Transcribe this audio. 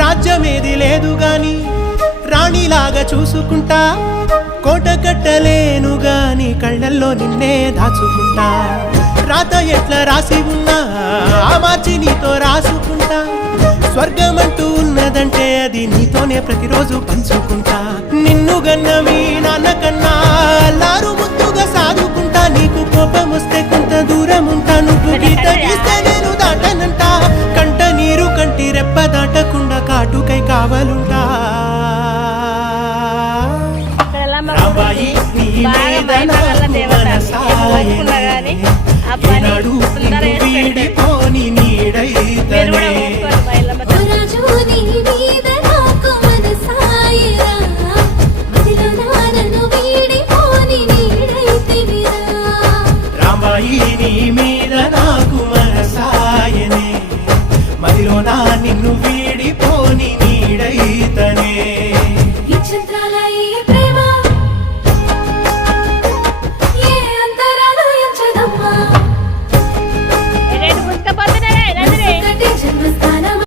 రాజ్యమేది లేదు గాని రాణిలాగా చూసుకుంటా, కోట కట్టలేను గాని కళ్ళల్లో నిన్నే దాచుకుంటా. రాత ఎట్లా రాసి ఉన్నా ఆ మార్చి నీతో రాసుకుంటా. స్వర్గమంటూ ఉన్నదంటే అది నీతోనే ప్రతిరోజు పంచుకుంటా. నిన్ను గన్న మీ నాన్న కన్నా లారు ముద్దుగా సాదుకుంటా. నీకు కోపం వస్తే కొంత దూరం ఉంటా, నువ్వు గీత గీస్తే నేను దాటనంట. కంట నీరు కంటి రెప్ప దాటకుండా కాటుకై కావలుంటా. రాబాయి నీ మీద నాకు మనసాయనే, ఏనాడు నిన్ను వీడిపోని నీడైతనే. రాబాయి నీ మీద నాకు మనసాయనే, మదిలో నా నిన్ను వీడిపోని నీడైతనే.